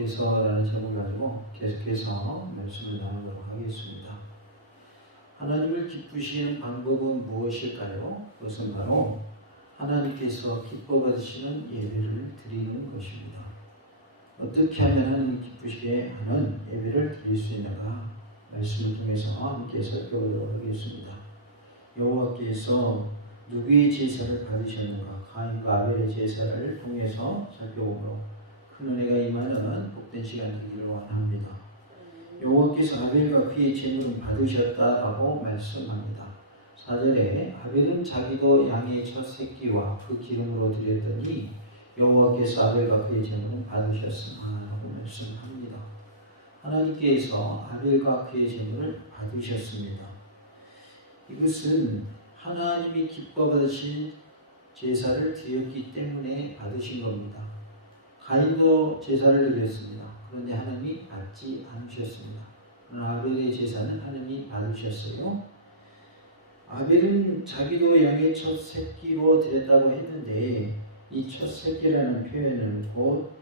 여호와께서라는 제목을 가지고 계속해서 말씀을 나누도록 하겠습니다. 하나님을 기쁘시는 방법은 무엇일까요? 그것은 바로 하나님께서 기뻐 받으시는 예배를 드리는 것입니다. 어떻게 하면 하나님 기쁘시게 하는 예배를 드릴 수 있는가? 말씀을 통해서 함께 살펴보도록 하겠습니다. 여호와께서 누구의 제사를 받으셨는가? 가인과 아벨의 제사를 통해서 살펴보므로 큰 은혜가 임하는 복된 시간 되기를 원합니다. 여호와께서 아벨과 그의 제물은 받으셨다라고 말씀합니다. 4절에 아벨은 자기도 양의 첫 새끼와 그 기름으로 드렸더니 여호와께서 아벨과 그의 제물은 받으셨으나라고 말씀합니다. 하나님께서 아벨과 그의 제물을 받으셨습니다. 이것은 하나님이 기뻐 받으신 제사를 드렸기 때문에 받으신 겁니다. 가인도 제사를 드렸습니다. 그런데 하나님이 받지 않으셨습니다. 그러나 아벨의 제사는 하나님이 받으셨어요. 아벨은 자기도 양의 첫 새끼로 드렸다고 했는데 이 첫 새끼라는 표현은 곧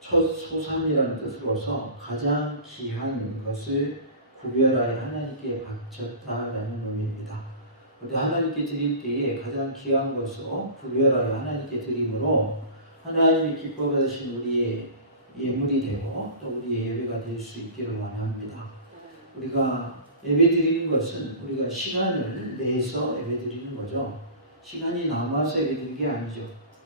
첫 소산이라는 뜻으로서 가장 귀한 것을 구별하여 하나님께 바쳤다라는 의미입니다. 그런데 하나님께 드릴 때에 가장 귀한 것으로 구별하여 하나님께 드림으로 하나님이 기뻐 받으신 우리의 예물이 되고 또 우리의 예배가 될 수 있기를 원합니다. 우리가 예배 드리는 것은 우리가 시간을 내서 예배 드리는 거죠. 시간이 남아서 예배 드리는 게 아니죠.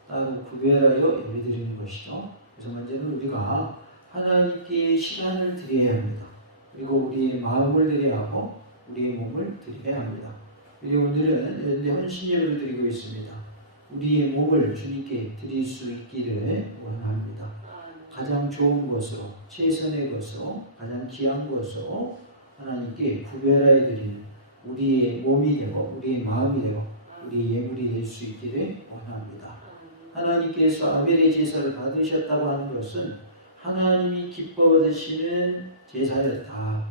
따로 구별하여 예배 드리는 것이죠. 그래서 먼저는 우리가 하나님께 시간을 드려야 합니다. 그리고 우리의 마음을 드려야 하고 우리의 몸을 드려야 합니다. 그리고 오늘은 연대 헌신 예배를 드리고 있습니다. 우리의 몸을 주님께 드릴 수 있기를 원합니다. 가장 좋은 것으로, 최선의 것으로, 가장 귀한 것으로 하나님께 구별하여 드리는 우리의 몸이 되고 우리의 마음이 되고 우리의 예물이 될 수 있기를 원합니다. 하나님께서 아벨의 제사를 받으셨다고 하는 것은 하나님이 기뻐 받으시는 제사였다.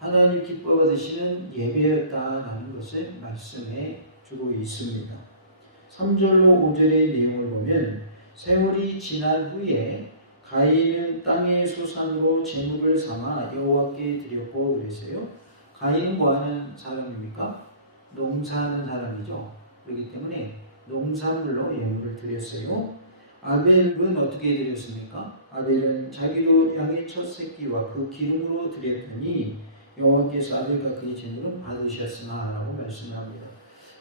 하나님 기뻐 받으시는 예배였다라는 것을 말씀해 주고 있습니다. 3절로 5절의 내용을 보면 세월이 지난 후에 가인은 땅의 소산으로 제물을 삼아 여호와께 드렸고 그랬어요. 가인은 뭐하는 사람입니까? 농사하는 사람이죠. 그렇기 때문에 농산물로 예물을 드렸어요. 아벨은 어떻게 드렸습니까? 아벨은 자기도 양의 첫 새끼와 그 기름으로 드렸더니 여호와께서 아벨과 그의 제물은 받으셨으나라고 말씀합니다.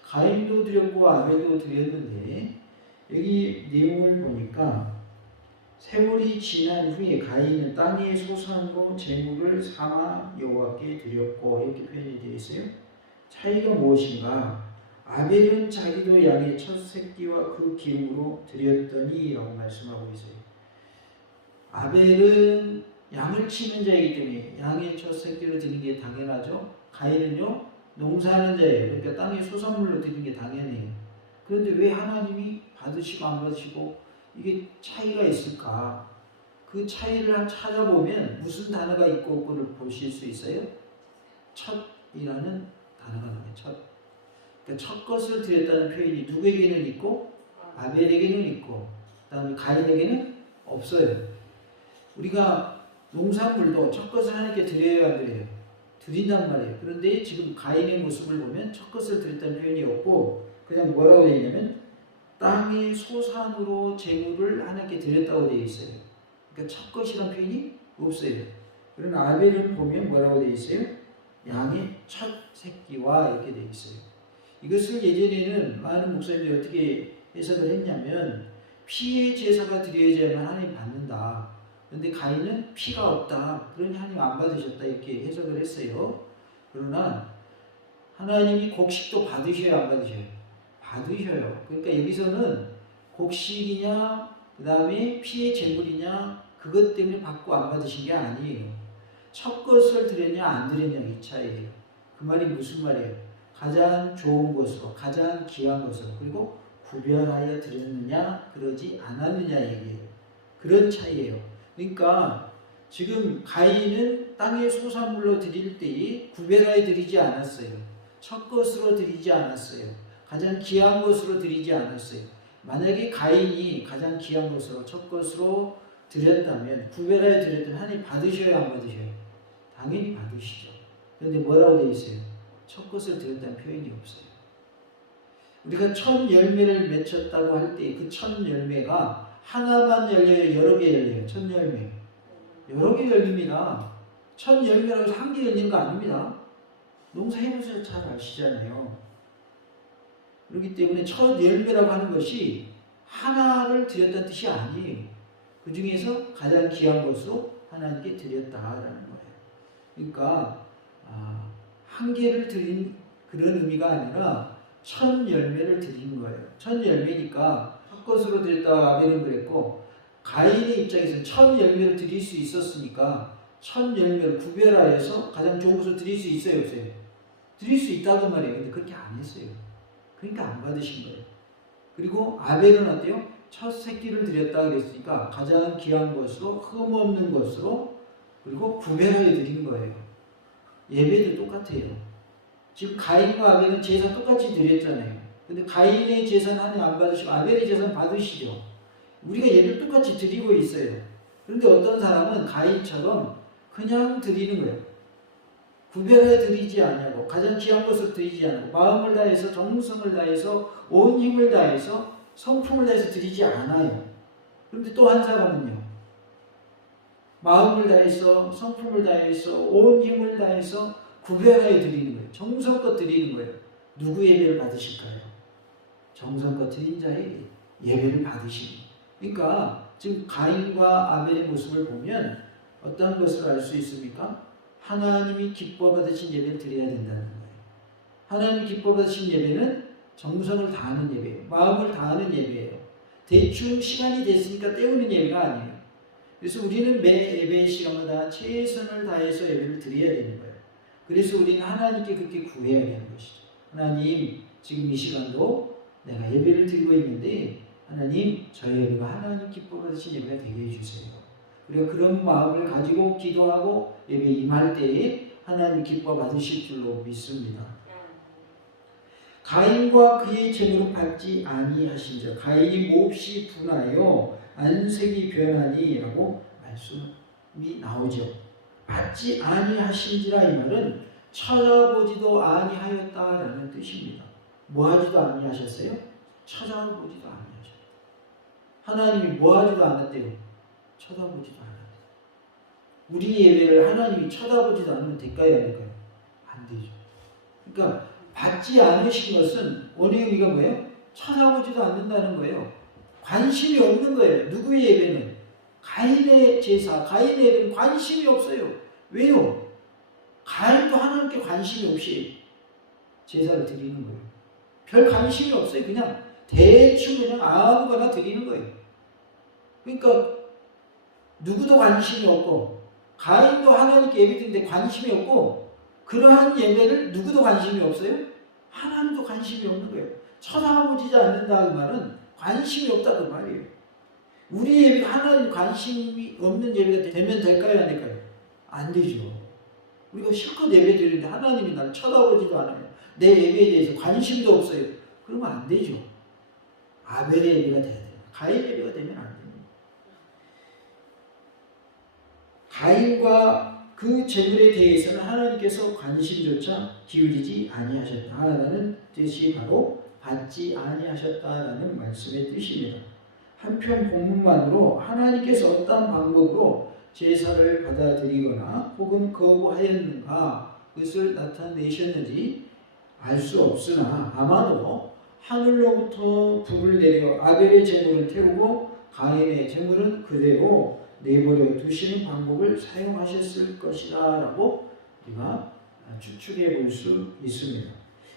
가인도 드렸고 아벨도 드렸는데 여기 내용을 보니까 세월이 지난 후에 가인은 땅의 소산으로 제물을 삼아 여호와께 드렸고 이렇게 표현이 되어 있어요. 차이가 무엇인가? 아벨은 자기도 양의 첫 새끼와 그 기름으로 드렸더니 라고 말씀하고 있어요. 아벨은 양을 치는 자이기 때문에 양의 첫 새끼로 드리는 게 당연하죠. 가인은요 농사하는 자예요. 그러니까 땅의 소산물로 드리는 게 당연해요. 그런데 왜 하나님이 받으시고 안 받으시고 이게 차이가 있을까? 그 차이를 찾아보면 무슨 단어가 있고 없고를 보실 수 있어요? 첫이라는 단어가 나와요. 첫. 그러니까 첫 것을 드렸다는 표현이 누구에게는 있고 아벨에게는 있고 그다음에 가인에게는 없어요. 우리가 농산물도 첫 것을 하나님께 드려야 안 드려요? 드린단 말이에요. 그런데 지금 가인의 모습을 보면 첫 것을 드렸다는 표현이 없고 그냥 뭐라고 되어 있냐면 땅의 소산으로 제물을 하나님께 드렸다고 되어 있어요. 그러니까 첫 것이라는 표현이 없어요. 그러나 아벨은 보면 뭐라고 되어 있어요? 양의 첫 새끼와 이렇게 되어 있어요. 이것을 예전에는 많은 목사님들이 어떻게 해석을 했냐면 피의 제사가 드려야지만 하나님 받는다. 그런데 가인은 피가 없다. 그러니 하나님 안 받으셨다. 이렇게 해석을 했어요. 그러나 하나님이 곡식도 받으셔야 안 받으셔요? 받으셔요. 그러니까 여기서는 곡식이냐 그 다음에 피의 제물이냐 그것 때문에 받고 안 받으신 게 아니에요. 첫 것을 드렸냐 안 드렸냐 이 차이예요. 그 말이 무슨 말이에요? 가장 좋은 것으로 가장 귀한 것으로 그리고 구별하여 드렸느냐 그러지 않았느냐 얘기예요. 그런 차이예요. 그러니까 지금 가인은 땅의 소산물로 드릴 때에 구별하여 드리지 않았어요. 첫 것으로 드리지 않았어요. 가장 귀한 것으로 드리지 않았어요. 만약에 가인이 가장 귀한 것으로 첫 것으로 드렸다면, 구별하여 드렸다면 하나님 받으셔요, 안 받으셔요? 당연히 받으시죠. 그런데 뭐라고 되어 있어요? 첫 것을 드렸다는 표현이 없어요. 우리가 첫 열매를 맺혔다고 할 때 그 첫 열매가 하나만 열려요, 여러 개 열려요? 첫 열매 여러 개 열립니다. 첫 열매라고 해서 한 개 열리는 거 아닙니다. 농사해보셔서 잘 아시잖아요. 그렇기 때문에 첫 열매라고 하는 것이 하나를 드렸다는 뜻이 아니에요. 그 중에서 가장 귀한 것으로 하나님께 드렸다라는 거예요. 그러니까 한 개를 드린 그런 의미가 아니라 첫 열매를 드린 거예요. 첫 열매니까 첫 것으로 드렸다가 아벨은 그랬고, 가인의 입장에서는 첫 열매를 드릴 수 있었으니까 첫 열매를 구별하여서 가장 좋은 것을 드릴 수 있어요, 없어요? 드릴 수 있다고 말이에요. 근데 그렇게 안 했어요. 그러니까 안 받으신 거예요. 그리고 아벨은 어때요? 첫 새끼를 드렸다 그랬으니까 가장 귀한 것으로, 흠없는 것으로, 그리고 구별하여 드린 거예요. 예배도 똑같아요. 지금 가인과 아벨은 제사 똑같이 드렸잖아요. 근데 가인의 제사는 하나님 안 받으시고 아벨의 제사는 받으시죠. 우리가 예배를 똑같이 드리고 있어요. 그런데 어떤 사람은 가인처럼 그냥 드리는 거예요. 구별해 드리지 않냐고, 가장 귀한 것을 드리지 않고, 마음을 다해서, 정성을 다해서, 온 힘을 다해서, 성품을 다해서 드리지 않아요. 그런데 또 한 사람은요, 마음을 다해서, 성품을 다해서, 온 힘을 다해서 구별하여 드리는 거예요. 정성껏 드리는 거예요. 누구 예배를 받으실까요? 정성껏 드린 자의 예배를 받으시는 거예요. 그러니까 지금 가인과 아벨의 모습을 보면 어떤 것을 알 수 있습니까? 하나님이 기뻐 받으신 예배를 드려야 된다는 거예요. 하나님이 기뻐 받으신 예배는 정성을 다하는 예배예요. 마음을 다하는 예배예요. 대충 시간이 됐으니까 때우는 예배가 아니에요. 그래서 우리는 매 예배의 시간마다 최선을 다해서 예배를 드려야 되는 거예요. 그래서 우리는 하나님께 그렇게 구해야 되는 것이죠. 하나님, 지금 이 시간도 내가 예배를 드리고 있는데 하나님, 저의 예배가 하나님 기뻐 받으신 예배가 되게 해주세요. 우리가 그런 마음을 가지고 기도하고 예배 임할 때에 하나님 기뻐 받으실 줄로 믿습니다. 가인과 그의 재물을 받지 아니하신즉 가인이 몹시 분하여 안색이 변하니라고 말씀이 나오죠. 받지 아니하신지라 이 말은 찾아보지도 아니하였다라는 뜻입니다. 뭐하지도 아니하셨어요? 찾아보지도 아니하셨다. 하나님이 뭐하지도 않았대요? 쳐다보지도 않아요. 우리 예배를 하나님이 쳐다보지도 않으면 될까요, 안 될까요? 안 되죠. 그러니까 받지 않으신 것은 원의 의미가 뭐예요? 쳐다보지도 않는다는 거예요. 관심이 없는 거예요. 누구의 예배는? 가인의 제사, 가인의 예배는 관심이 없어요. 왜요? 가인도 하나님께 관심이 없이 제사를 드리는 거예요. 별 관심이 없어요. 그냥 대충 그냥 아무거나 드리는 거예요. 그러니까 누구도 관심이 없고, 가인도 하나님께 예배 드리는데 관심이 없고, 그러한 예배를 누구도 관심이 없어요? 하나님도 관심이 없는 거예요. 쳐다보지 않는다 그 말은 관심이 없다 그 말이에요. 우리 예배가 하나님 관심이 없는 예배가 되면 될까요, 안 될까요? 안 되죠. 우리가 실컷 예배 드리는데 하나님이 나를 쳐다보지도 않아요. 내 예배에 대해서 관심도 없어요. 그러면 안 되죠. 아벨의 예배가 돼야 돼요. 가인 예배가 되면 안 돼요. 가인과 그 재물에 대해서는 하나님께서 관심조차 기울이지 아니하셨다라는 뜻이 바로 받지 아니하셨다라는 말씀의 뜻입니다. 한편 본문만으로 하나님께서 어떤 방법으로 제사를 받아들이거나 혹은 거부하였는가 그것을 나타내셨는지 알 수 없으나 아마도 하늘로부터 불을 내려 아벨의 재물을 태우고 가인의 재물은 그대로 내버려 두시는 방법을 사용하셨을 것이다 라고 우리가 추측해 볼 수 있습니다.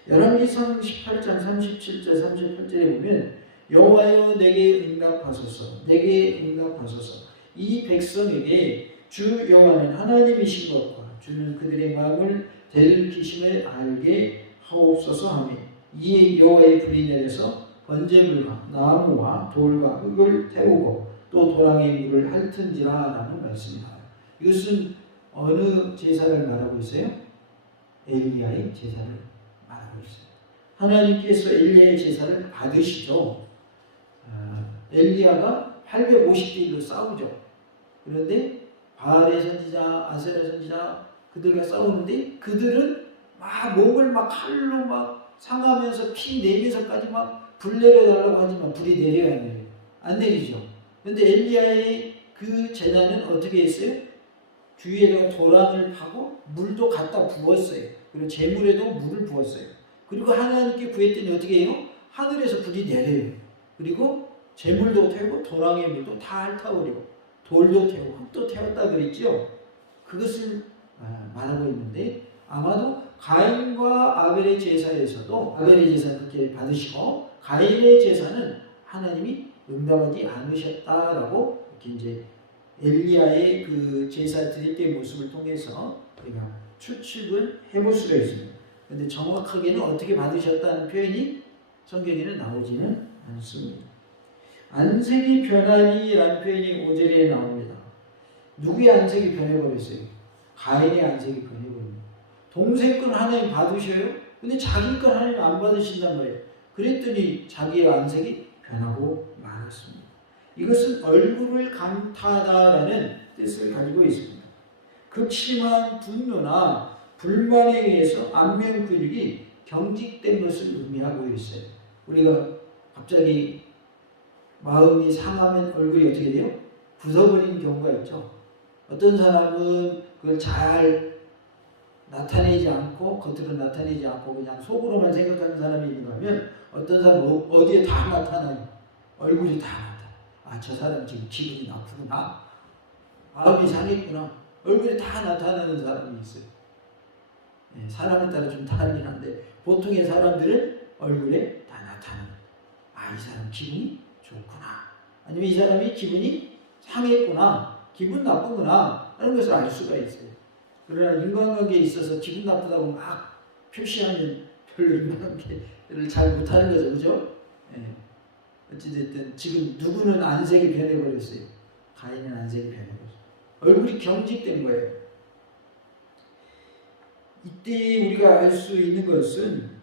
열왕기상 18장 37절 38절에 보면 여호와여 내게 응답하소서 내게 응답하소서 이 백성에게 주 여호와는 하나님이신 것과 주는 그들의 마음을 들키심을 알게 하옵소서 하며 이에 여호와의 불이 내려서 번제물과 나무와 돌과 흙을 태우고 또 도랑의 물을 핥은지라 라는 말씀입니다. 이것은 어느 제사를 말하고 있어요? 엘리야의 제사를 말하고 있어요. 하나님께서 엘리야의 제사를 받으시죠. 엘리야가 850대 1로 싸우죠. 그런데 바알의 선지자, 아세라 선지자 그들과 싸우는데 그들은 막 몸을 막 칼로 막 상하면서 피 내면서까지 막 불 내려달라고 하지만 불이 내려야 안 내려요? 안 내리죠. 그런데 엘리야의 그 제단은 어떻게 했어요? 주위에다가 도랑을 파고 물도 갖다 부었어요. 그리고 재물에도 물을 부었어요. 그리고 하나님께 구했더니 어떻게 해요? 하늘에서 불이 내려요. 그리고 재물도 태우고 도랑의 물도 다 핥아버리고 돌도 태우고 흙도 태웠다 그랬죠. 그것을 말하고 있는데 아마도 가인과 아벨의 제사에서도 아벨의 제사는 그렇게 받으시고 가인의 제사는 하나님이 응답하지 않으셨다라고 이렇게 이제 엘리야의 그 제사 드릴 때의 모습을 통해서 우리가 추측을 해볼 수가 있습니다. 그런데 정확하게는 어떻게 받으셨다는 표현이 성경에는 나오지는 않습니다. 안색이 변하니라는 표현이 5절에 나옵니다. 누구의 안색이 변해버렸어요? 가인의 안색이 변해버립니다. 동생 건 하나님 받으셔요? 근데 자기 건 하나님 안 받으신단 말이에요. 그랬더니 자기의 안색이 변하고 말았습니다. 이것은 얼굴을 강타하다라는 뜻을 가지고 있습니다. 극심한 분노나 불만에 의해서 안면 근육이 경직된 것을 의미하고 있어요. 우리가 갑자기 마음이 상하면 얼굴이 어떻게 돼요? 부서버리는 경우가 있죠. 어떤 사람은 그걸 잘 나타내지 않고 겉으로 나타내지 않고 그냥 속으로만 생각하는 사람이 있는가 하면 어떤 사람은 어디에 다 나타나요. 얼굴이 다 나타나요. 아, 저 사람 지금 기분이 나쁘구나. 마음이 상했구나. 얼굴이 다 나타나는 사람이 있어요. 네, 사람에 따라 좀 다르긴 한데 보통의 사람들은 얼굴에 다 나타나는. 아, 이 사람 기분이 좋구나. 아니면 이 사람이 기분이 상했구나. 기분 나쁘구나. 하는 것을 알 수가 있어요. 그러나 인간관계에 있어서 기분 나쁘다고 막 표시하면 별로 인간관계를 잘 못하는 거죠. 그죠? 네. 어찌됐든 지금 누구는 안색이 변해버렸어요. 가인은 안색이 변해버렸어요. 얼굴이 경직된 거예요. 이때 우리가 알 수 있는 것은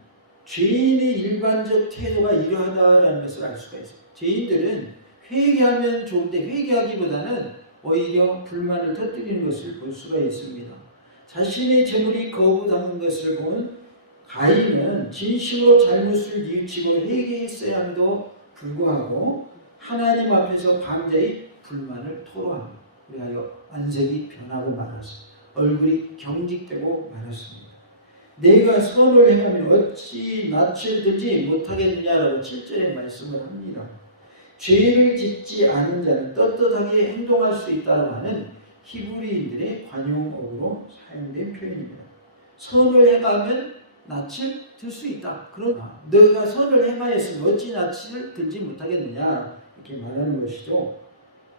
죄인의 일반적 태도가 이러하다라는 것을 알 수가 있어요. 죄인들은 회개하면 좋은데 회개하기보다는 오히려 불만을 터뜨리는 것을 볼 수가 있습니다. 자신의 재물이 거부당한 것을 본 가인은 진심으로 잘못을 뉘우치고 회개했어야 함도 불구하고 하나님 앞에서 방자히 불만을 토로합니다. 그리하여 안색이 변하고 말았습니다. 얼굴이 경직되고 말았습니다. 내가 선을 행하면 어찌 낯을 들지 못하겠느냐라고 7절에 말씀을 합니다. 죄를 짓지 않은 자는 떳떳하게 행동할 수 있다고 하는 히브리인들의 관용어로 사용된 표현입니다. 선을 행하면 낯을 들 수 있다. 그러나 너가 선을 행하였으면 어찌 낯을 들지 못하겠느냐 이렇게 말하는 것이죠.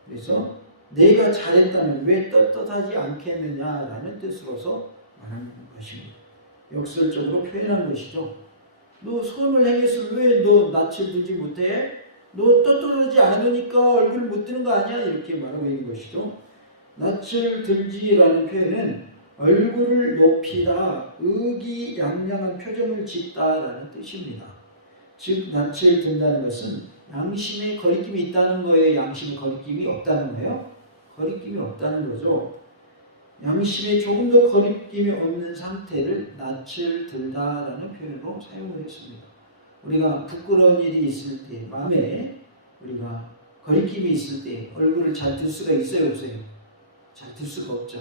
그래서 내가 잘했다면 왜 떳떳하지 않겠느냐라는 뜻으로서 말하는 것입니다. 역설적으로 표현한 것이죠. 너 선을 행했으면 왜 너 낯을 들지 못해? 너 떳떳하지 않으니까 얼굴 못 드는 거 아니야? 이렇게 말하고 있는 것이죠. 낯을 들지라는 표현은 얼굴을 높이다, 의기양양한 표정을 짓다라는 뜻입니다. 즉 낯을 든다는 것은 양심에 거리낌이 있다는 거예요? 양심에 거리낌이 없다는 거예요? 거리낌이 없다는 거죠. 양심에 조금 더 거리낌이 없는 상태를 낯을 들다라는 표현으로 사용을 했습니다. 우리가 부끄러운 일이 있을 때, 마음에 우리가 거리낌이 있을 때 얼굴을 잘 들 수가 있어요, 없어요? 잘 들 수가 없죠.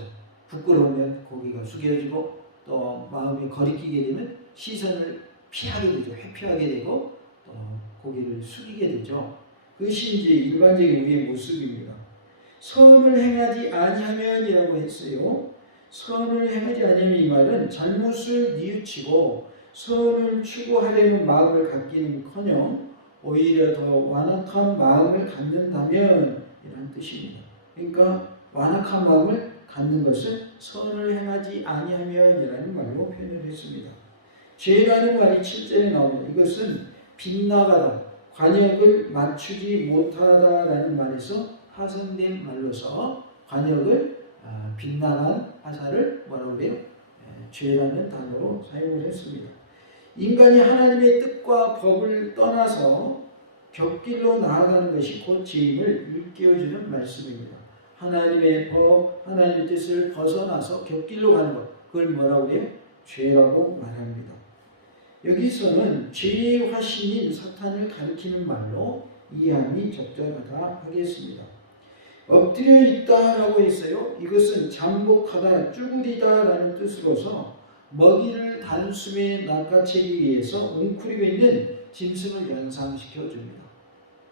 부끄러우면 고개가 숙여지고 또 마음이 거리끼게 되면 시선을 피하게 되죠. 회피하게 되고 또 고개를 숙이게 되죠. 그것이 이제 일반적인 우리의 모습입니다. 선을 행하지 아니하면이라고 했어요. 선을 행하지 아니하면 이 말은 잘못을 뉘우치고 선을 추구하려는 마음을 갖기는커녕 오히려 더 완악한 마음을 갖는다면 이라는 뜻입니다. 그러니까 완악한 마음을 갖는 것을 선을 행하지 아니하면이라는 말로 표현을 했습니다. 죄라는 말이 7절에 나옵니다. 이것은 빗나가다, 관역을 맞추지 못하다라는 말에서 파생된 말로서 관역을 빗나간 화살을 뭐라고 그래요? 죄라는 단어로 사용을 했습니다. 인간이 하나님의 뜻과 법을 떠나서 곁길로 나아가는 것이 곧 죄임을 일깨워주는 말씀입니다. 하나님의 법, 하나님의 뜻을 벗어나서 곁길로 가는 것, 그걸 뭐라고 해요? 죄라고 말합니다. 여기서는 죄의 화신인 사탄을 가리키는 말로 이해함이 적절하다 하겠습니다. 엎드려 있다라고 했어요. 이것은 잠복하다, 쭈그리다라는 뜻으로서 먹이를 단숨에 낚아채기 위해서 웅크리고 있는 짐승을 연상시켜 줍니다.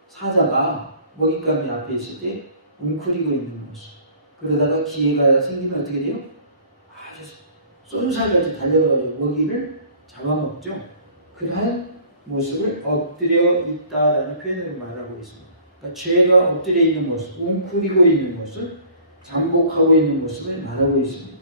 사자가 먹잇감이 앞에 있을 때 웅크리고 있는 모습. 그러다가 기회가 생기면 어떻게 돼요? 아주 쏜살같이 달려가지고 먹이를 잡아먹죠. 그러한 모습을 엎드려 있다라는 표현으로 말하고 있습니다. 그러니까 죄가 엎드려 있는 모습, 웅크리고 있는 모습, 잠복하고 있는 모습을 말하고 있습니다.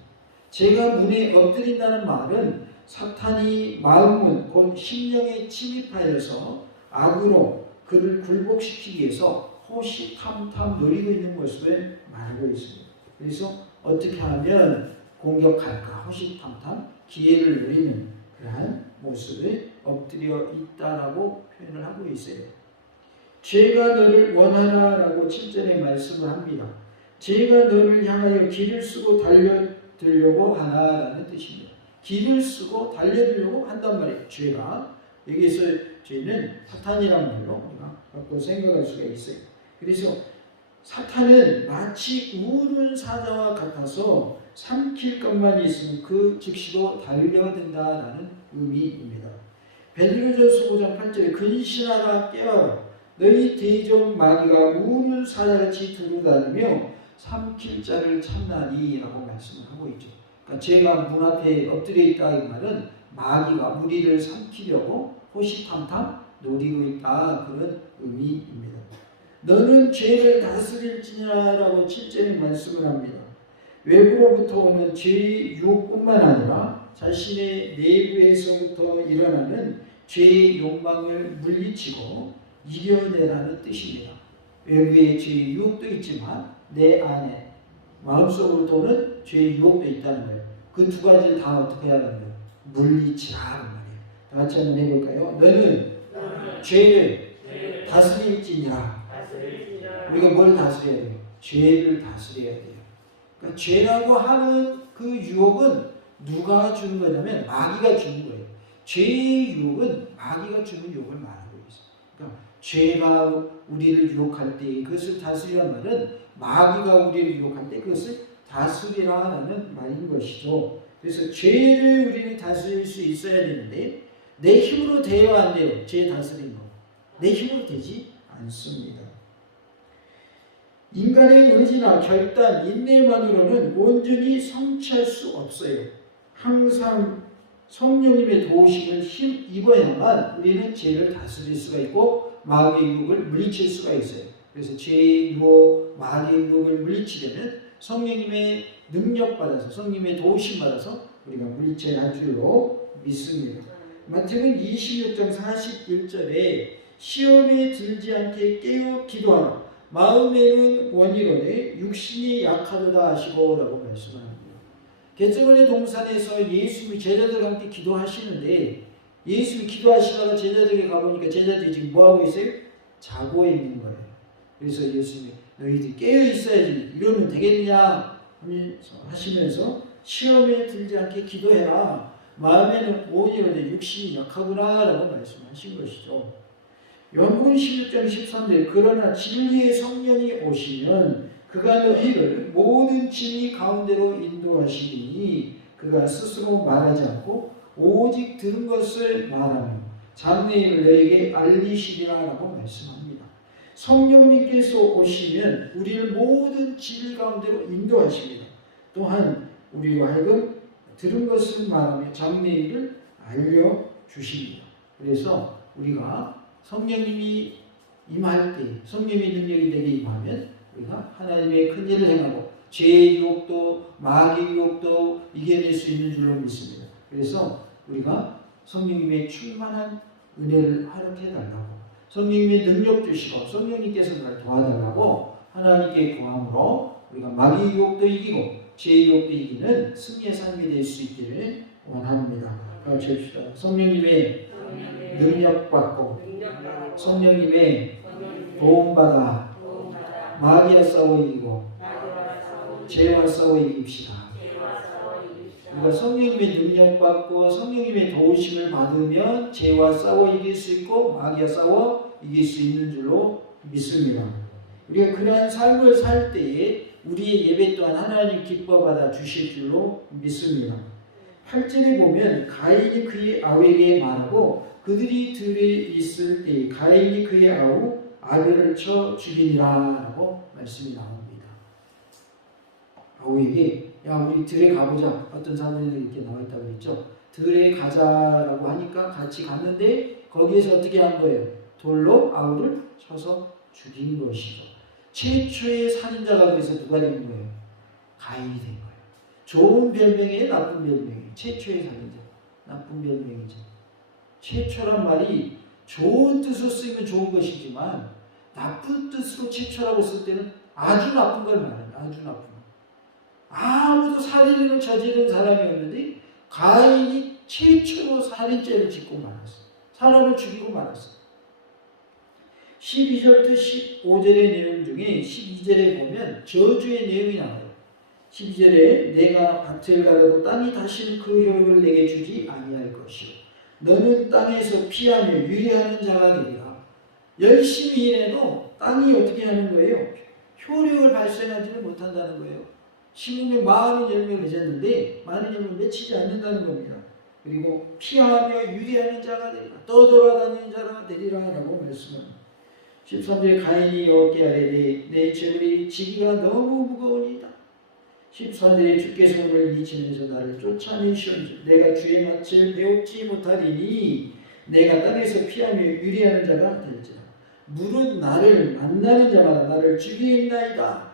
죄가 문에 엎드린다는 말은 사탄이 마음문, 곧 심령에 침입하여서 악으로 그를 굴복시키기 위해서 호시탐탐 노리고 있는 모습을 말하고 있습니다. 그래서 어떻게 하면 공격할까 호시탐탐 기회를 노리는 그러한 모습을 엎드려 있다라고 표현을 하고 있어요. 죄가 너를 원하나라고 7절에 말씀을 합니다. 죄가 너를 향하여 길을 쓰고 달려들려고 하나라는 뜻입니다. 길을 쓰고 달려들려고 한단 말이에요. 죄가 여기서 죄는 사탄이란 말로 우리가 갖고 생각할 수가 있어요. 그래서 사탄은 마치 우는 사자와 같아서 삼킬 것만 있으면 그 즉시로 달려든다라는 의미입니다. 베드로전서 5장 8절에 근신하라 깨어라 너희 대적 마귀가 우는 사자같이 두루다니며 삼킬 자를 찾나니 라고 말씀을 하고 있죠. 그러니까 죄가 문 앞에 엎드려 있다 이 말은 마귀가 우리를 삼키려고 호시탐탐 노리고 있다 그런 의미입니다. 너는 죄를 다스릴지니라 라고 7절에 말씀을 합니다. 외부로부터 오는 죄의 유혹뿐만 아니라 자신의 내부에서부터 일어나는 죄의 욕망을 물리치고 이겨내라는 뜻입니다. 외부의 죄의 유혹도 있지만 내 안에 마음속으로 오는 죄의 유혹도 있다는 거예요. 그 두 가지를 다 어떻게 해야 하는 거예요? 물리치라는 말이에요. 다 같이 한번 해볼까요? 너는 죄를 다스릴지니라. 우리가 뭘 다스려야 돼요? 죄를 다스려야 돼요. 그러니까 죄라고 하는 그 유혹은 누가 주는 거냐면 마귀가 주는 거예요. 죄의 유혹은 마귀가 주는 유혹을 말하고 있어요. 그러니까 죄가 우리를 유혹할 때 그것을 다스리라는 말은 마귀가 우리를 유혹할 때 그것을 다스리라는 말인 것이죠. 그래서 죄를 우리는 다스릴 수 있어야 되는데 내 힘으로 돼요 안 돼요? 죄 다스리는 거. 내 힘으로 되지 않습니다. 인간의 의지나 결단, 인내만으로는 온전히 성취할 수 없어요. 항상 성령님의 도우심을 힘입어야만 우리는 죄를 다스릴 수가 있고 마귀의 유혹을 물리칠 수가 있어요. 그래서 죄의 유혹, 마귀의 유혹을 물리치려면 성령님의 능력받아서 성령님의 도우심 받아서 우리가 물리쳐야 할 줄로 믿습니다. 마태복음 26장 41절에 시험에 들지 않게 깨어 기도하라. 마음에는 원이로되 육신이 약하도다 하시고 라고 말씀을 합니다. 겟세마네 동산에서 예수님이 제자들과 함께 기도하시는데 예수님이 기도하시다가 제자들에게 가보니까 제자들이 지금 뭐하고 있어요? 자고 있는 거예요. 그래서 예수님이 너희들이 깨어 있어야지 이러면 되겠냐 하시면서 시험에 들지 않게 기도해라. 마음에는 원이로되 육신이 약하구나 라고 말씀하신 것이죠. 요한복음 16장 13절 그러나 진리의 성령이 오시면 그가 너희를 모든 진리 가운데로 인도하시니 그가 스스로 말하지 않고 오직 들은 것을 말하며 장래일을 너에게 알리시리라 라고 말씀합니다. 성령님께서 오시면 우리를 모든 진리 가운데로 인도하십니다. 또한 우리로 하여금 들은 것을 말하며 장래일을 알려주십니다. 그래서 우리가 성령님이 임할 때 성령의 능력이 내게 임하면 우리가 하나님의 큰 일을 행하고 죄의 유혹도 마귀의 유혹도 이겨낼 수 있는 줄로 믿습니다. 그래서 우리가 성령님의 충만한 은혜를 허락해 달라고 성령님의 능력 주시고 성령님께서 나를 도와달라고 하나님께 구함으로 우리가 마귀의 유혹도 이기고 죄의 유혹도 이기는 승리의 삶이 될 수 있기를 원합니다. 같이 합시다. 성령님의 능력받고 성령님의 도움받아 마귀와 싸워 이기고 죄와 싸워 이깁시다. 우리가 성령님의 능력받고 성령님의 도우심을 받으면 죄와 싸워 이길 수 있고 마귀와 싸워 이길 수 있는 줄로 믿습니다. 우리가 그러한 삶을 살 때에 우리의 예배 또한 하나님 기뻐받아 주실 줄로 믿습니다. 8절에 보면 가인이 그의 아우에게 말하고 그들이 들에 있을 때 가인이 그의 아우 아벨을 쳐 죽이니라 라고 말씀이 나옵니다. 아우에게 야 우리 들에 가보자. 어떤 사람들이 이렇게 나와있다고 그랬죠. 들에 가자라고 하니까 같이 갔는데 거기에서 어떻게 한 거예요? 돌로 아우를 쳐서 죽인 것이죠. 최초의 살인자가 그래서 누가 된 거예요? 가인이 된 거예요. 좋은 별명이에요? 나쁜 별명이에요? 최초의 살인자. 나쁜 별명이죠. 최초란 말이 좋은 뜻으로 쓰이면 좋은 것이지만 나쁜 뜻으로 최초라고 쓸 때는 아주 나쁜 걸 말해요. 아주 나쁜 거. 아무도 살인을 저지른 사람이 없는데 가인이 최초로 살인죄를 짓고 말았어요. 사람을 죽이고 말았어요. 12절부터 15절의 내용 중에 12절에 보면 저주의 내용이 나와요. 12절에 내가 밭을 갈아도 땅이 다시는 그 효력을 내게 주지 아니할 것이요 너는 땅에서 피하며 유리하는 자가 되리라. 열심히 일해도 땅이 어떻게 하는 거예요? 효력을 발생하지는 못한다는 거예요. 심으면 많은 열매를 맺었는데 많은 열매를 맺히지 않는다는 겁니다. 그리고 피하며 유리하는 자가 되리라. 떠돌아다니는 자가 되리라 라고 말씀합니다. 13절 가인이 여호와께 아뢰되 내 재물이 지기가 너무 무거우니이다. 14절에 주께서 오늘 이 집에서 나를 쫓아내시온즉 내가 주의 낯을 배웁지 못하리니 내가 땅에서 피하며 유리하는 자가 될지라. 물은 나를 만나는 자마다 나를 죽이겠나이다.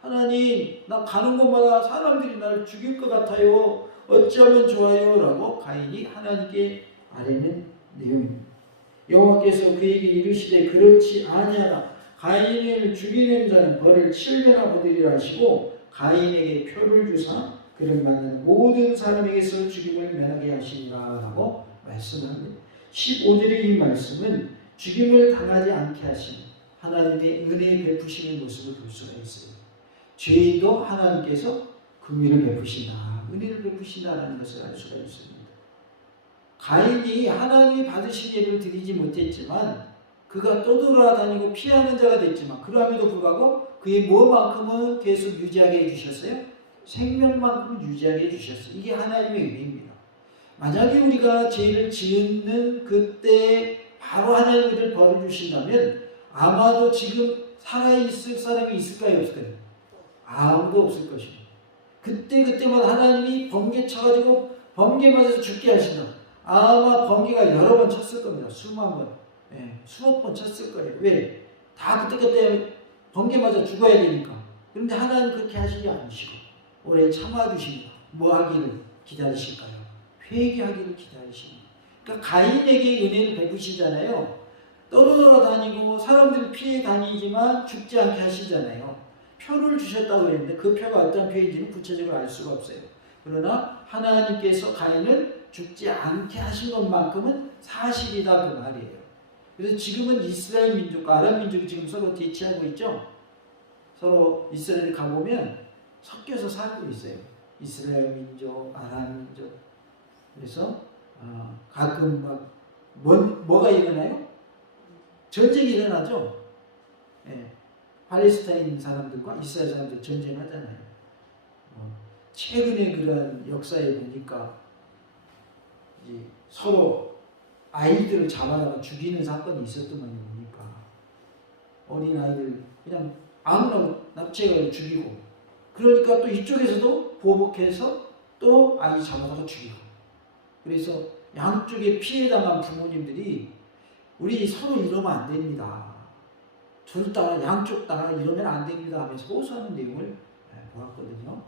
하나님 나 가는 곳마다 사람들이 나를 죽일 것 같아요. 어찌하면 좋아요? 라고 가인이 하나님께 아뢰는 내용입니다. 여호와께서 그에게 이르시되 그렇지 아니하라. 가인을 죽이는 자는 벌을 7배나 받으리라 하시고 가인에게 표를 주사 그를 만나는 모든 사람에게서 죽임을 면하게 하시니라 라고 말씀합니다. 15절의 이 말씀은 죽임을 당하지 않게 하신 하나님의 은혜의 베푸시는 모습을 볼 수가 있어요. 죄도 하나님께서 긍휼을 베푸신다, 은혜를 베푸신다라는 것을 알 수가 있습니다. 가인이 하나님이 받으신 예를 드리지 못했지만 그가 떠돌아다니고 피하는 자가 됐지만 그럼에도 불구하고 그의 뭐만큼은 계속 유지하게 해주셨어요? 생명만큼은 유지하게 해주셨어요. 이게 하나님의 은혜입니다. 만약에 우리가 죄를 짓는 그때 바로 하나님 우리를 벌을 주신다면 아마도 지금 살아있을 사람이 있을까요? 없을까요? 아무도 없을 것입니다. 그때마다 하나님이 번개 쳐가지고 번개 맞아서 죽게 하신다. 아마 번개가 여러 번 쳤을 겁니다. 수만 번, 수억 번 쳤을 거예요. 왜? 다 그때 번개 맞아 죽어야 되니까. 그런데 하나님 그렇게 하시지 않으시고 오래 참아주십니다. 뭐 하기를 기다리실까요? 회개하기를 기다리십니다. 그러니까 가인에게 은혜를 베푸시잖아요. 떠돌아다니고 사람들 피해 다니지만 죽지 않게 하시잖아요. 표를 주셨다고 했는데 그 표가 어떤 표인지는 구체적으로 알 수가 없어요. 그러나 하나님께서 가인을 죽지 않게 하신 것만큼은 사실이다 그 말이에요. 그래서 지금은 이스라엘 민족과 아랍 민족이 지금 서로 대치하고 있죠. 서로 이스라엘에 가보면 섞여서 살고 있어요. 이스라엘 민족, 아랍 민족. 그래서 가끔 막 뭐가 일어나요? 전쟁이 일어나죠. 팔레스타인 사람들과 이스라엘 사람들 전쟁하잖아요. 최근에 그런 역사에 보니까 이제 서로 아이들을 잡아다가 죽이는 사건이 있었더만요. 보니까 어린 아이들 그냥 아무나 납치해가지고 죽이고, 그러니까 또 이쪽에서도 보복해서 또 아이 잡아다가 죽이고. 그래서 양쪽에 피해당한 부모님들이 우리 서로 이러면 안 됩니다. 둘 다 양쪽 다 이러면 안 됩니다 하면서 호소하는 내용을 보았거든요.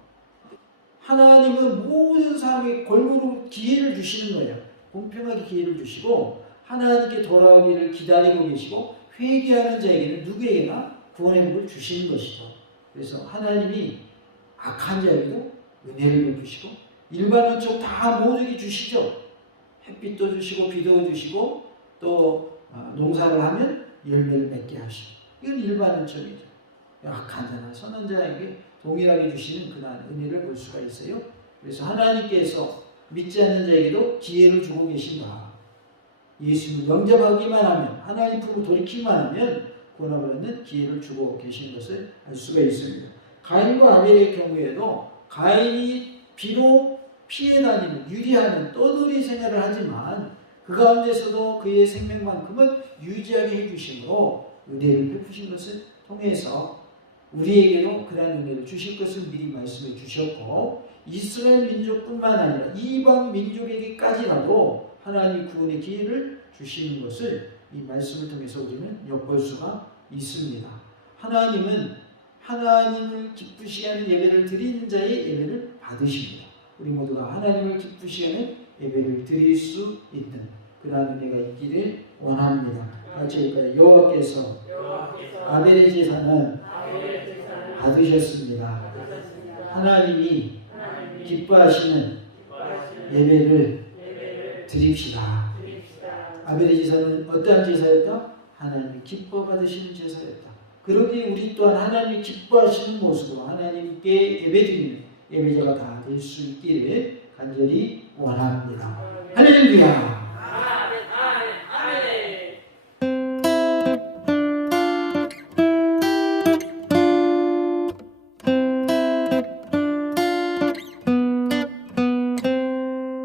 하나님은 모든 사람에게 골고루 기회를 주시는 거예요. 공평하게 기회를 주시고 하나님께 돌아오기를 기다리고 계시고 회개하는 자에게는 누구에게나 구원의 복을 주시는 것이죠. 그래서 하나님이 악한 자에게도 은혜를 베푸시고 일반인적 다 모두에게 주시죠. 햇빛도 주시고 비도 주시고 또 농사를 하면 열매를 맺게 하시고, 이건 일반인적이죠. 악한 자나 선한 자에게 동일하게 주시는 그러한 은혜를 볼 수가 있어요. 그래서 하나님께서 믿지 않는 자에게도 기회를 주고 계신다. 예수님을 영접하기만 하면, 하나님 품으로 돌이키기만 하면 구원을 얻는 기회를 주고 계시는 것을 알 수가 있습니다. 가인과 아벨의 경우에도 가인이 비록 피해 다니는, 유리하는 떠돌이 생활을 하지만 그 가운데서도 그의 생명만큼은 유지하게 해주심으로 은혜를 베푸신 것을 통해서 우리에게도 그러한 은혜를 주실 것을 미리 말씀해 주셨고, 이스라엘 민족뿐만 아니라 이방 민족에게까지라도 하나님이 구원의 기회를 주시는 것을 이 말씀을 통해서 우리는 엿볼 수가 있습니다. 하나님은 하나님을 기쁘시게 하는 예배를 드리는 자의 예배를 받으십니다. 우리 모두가 하나님을 기쁘시게 하는 예배를 드릴 수 있는 그러한 은혜가 있기를 원합니다. 같이 읽을까요? 여호와께서 아벨의 제사는 받으셨습니다. 하나님이 기뻐하시는 예배를 드립시다. 아벨의 제사는 어떠한 제사였다? 하나님이 기뻐 받으시는 제사였다. 그러기에 우리 또한 하나님이 기뻐하시는 모습으로 하나님께 예배드리는 예배자가 다 될 수 있기를 간절히 원합니다. 할렐루야.